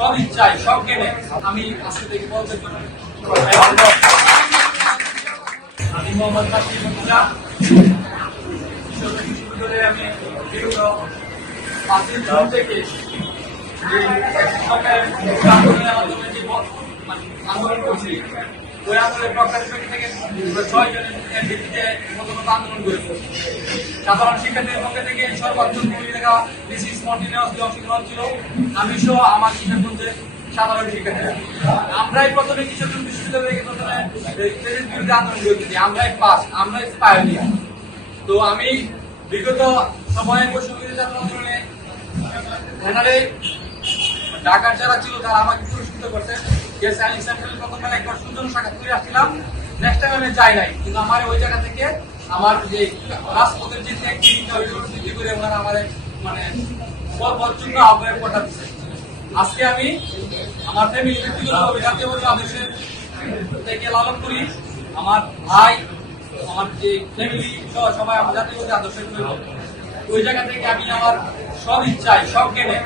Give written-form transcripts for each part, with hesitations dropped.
সব ইচ্ছায় সব জ্ঞানে আমি আজকে থেকে বলতে পারি। আমি মোহাম্মদ নাসির মুন্না বিশ্ববিদ্যালয়ে আমি বিগত 5 দিন থেকে আন্দোলন করছি। ওই আন্দোলনের প্রকাশের থেকে 6 জনের ভিত্তিতে প্রথমত আন্দোলন করেছে। সাধারণ শিক্ষার্থীদের পক্ষ থেকে সর্বোচ্চ ভূমিকা ডিসি স্পন্টিনিয়াসলি অংশগ্রহণ ছিল। আমি সহ আমার শিক্ষার্থীদের সাধারণ শিক্ষার্থীরা আমরাই প্রথমে কিশোরগঞ্জ বিশ্ববিদ্যালয় থেকে প্রথমে বিরুদ্ধে আন্দোলন করেছি। আমরাই পাস, আমরাই পায়োনিয়ার। তো আমি বিগত সময়ে বৈষম্য ছাত্র আন্দোলনে ব্যানারে ঢাকার যারা ছিল তারা আমাকে পুরস্কৃত করতে প্রথমবার একবার সুন্দর সাক্ষাৎ করে আসছিলাম। নেক্সট টাইম আমি যাই নাই, কিন্তু আমার ওই জায়গা থেকে আমার যে রাজপথের যে ত্যাগী করে ওনারা আমার মানে সর্বোচ্চ আহ্বায়ক পঠা দিচ্ছে। আজকে আমি আমার ফ্যামিলি ব্যক্তিগতভাবে জাতীয়বাদী আদর্শের থেকে লালন করি। আমার ভাই, আমার যে ফ্যামিলি সবাই আমার জাতীয়বাদী আদর্শের ওই জায়গা থেকে আমি আমার সব ইচ্ছায় সব জ্ঞানে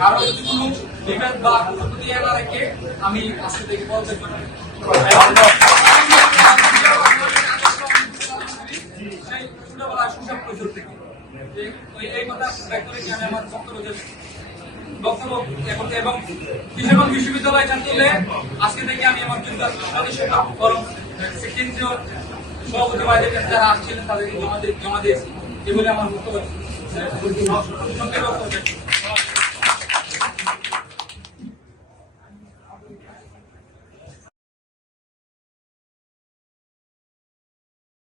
কারো যদি কোনো বিভেদ বা কোনো প্রতি না রেখে আমি আজকে থেকে বলতে পারি। সেই ছোটবেলায় সুযোগ কৈশোর থেকে এই কথা ব্যক্ত রেখে আমি আমার বক্তব্য এবং কিশোরগঞ্জ বিশ্ববিদ্যালয় ছাত্রলে আজকে থেকে আমি আমার সদস্যতা বরং কেন্দ্রীয় সভাপতি ভাইদের কাছে যারা আসছিলেন তাদেরকে জমা দিয়েছি। এগুলি আমার বক্তব্য।